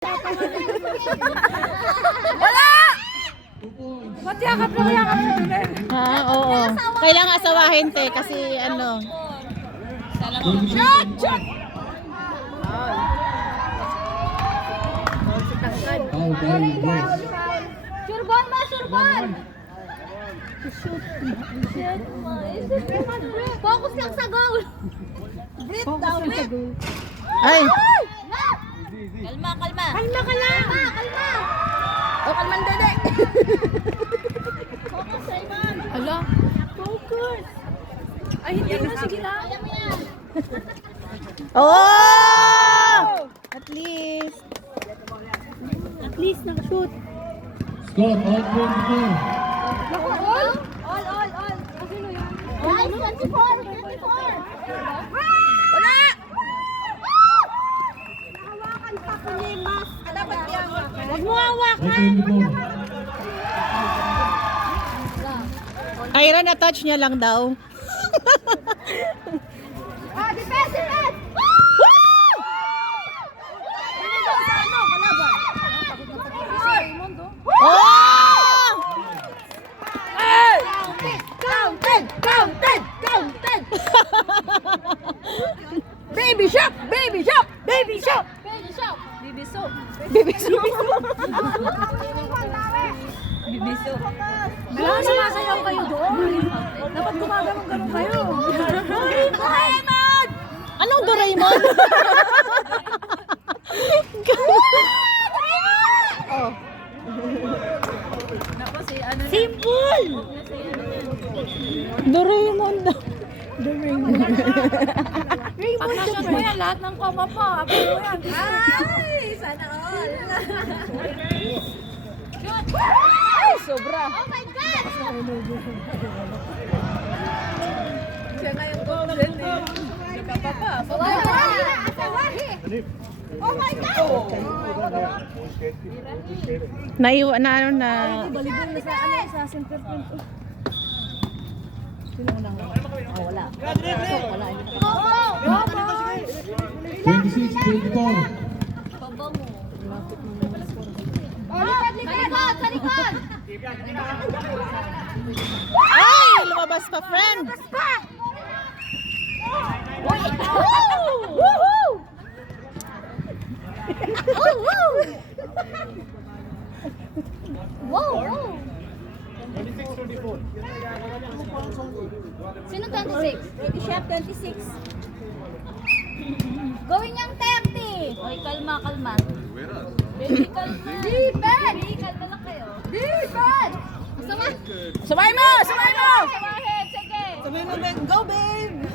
Wala! Ba't yakap na yakap si Junel? Ha, oo. Kailangan asawahin te kasi ano. Shot! Shot! Surbon ma! Surbon! Focus lang sa goal! Breathe down! Ay! Kalma, kalma! Kalma ka lang! Kalma! O, kalman dali! Focus, Simon! Ala? Focus! Ay, hindi na. Sige na. Oh! At least. At least, nakashoot. Score, all 24. All? All. Sino yan? Guys, 24! Wala! Hawakan pa ko niya yung mask. Dapat ihawakan. Huwag mo hawakan. Ira na touch niya lang daw. Ah, defense! Oh! Counted! Baby shop! Baby shop! Baby shop! Baby shop! Baby soup! Bibi soup. Baby soup! Kailangan sumasayaw kayo doon. Dapat gumaganong-ganong kayo. Doraemon! Anong Doraemon? Oh. Simple! Doraemon daw. Pagkasyon mo yan, lahat ng koma po. Ako mo yan. Ay! Sana all! Ay, sobra. Oh my God! Siya nga yung golden eh. Nagkapapa. Asawahi! Oh my God! Naiwan na ano na. Balibol na sa ano, sa center point. Sino unang? Oh, wala. Wala. Go! 26, 24. Baba mo. Oh, likod! Sa likod! Ay, lumabas pa, friend. Woohoo! Wow! 26, 24. Sino 26? Baby Chef 26. Gawin niyang 30. Oy, kalma. Baby, kalma. Dipan! Baby, kalma lang kayo. Dipan! Sama! Sabay mo! Samahin! Sige! Sabay mo, go, babe!